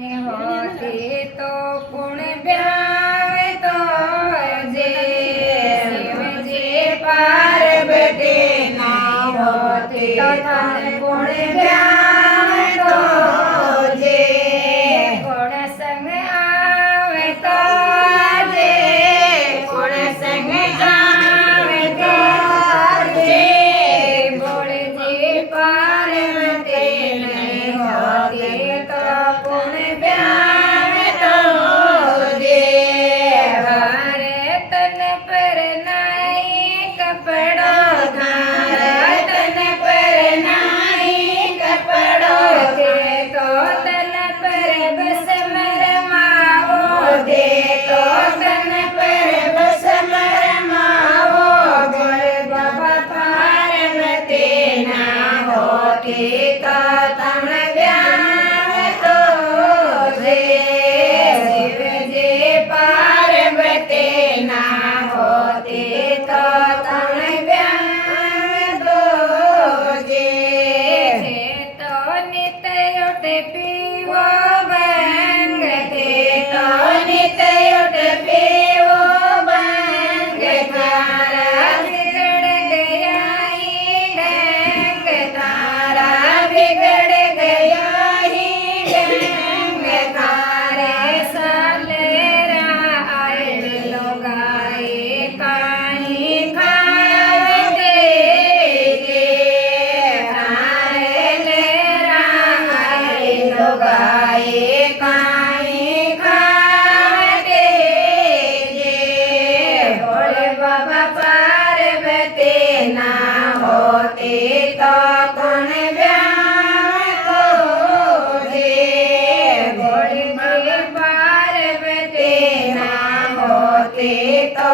होते तो कुण ब्यावे तो जे शिव जे पार्वती ना होते तो तन कुण ब्यावे तो जे कुण संग आवे तो जे कुण संग आवे तो जे बोल जे पार्वती नहीं होते तो कुण ब्यावे तो जे हमारे तन पर नाई कपड़ो थारा तन पर नाई कपड़ो दे तो तन पर बस मरमाओ दे तो तन पर बस मरमाओ बोल बाबा पार्वती ना होती तो तम ब्यावे तो जे शिव जे पार्वती ना होती तो तम ब्यावे तो जे तो नित उठ पीवो बंग थे तो नित उठ पीवो बंग तारा बिगड़ गया ही ढंग तारा बिगड़ गया ही ढंग तारे सालेरा आए लोगाए काई खावे जे तारे लेरा आए लोगाए काई खावे जे भोले बाबा पार्वती ना होते तो कौन ब्यावे तो जे भोले बाबा पार्वती ना होते तो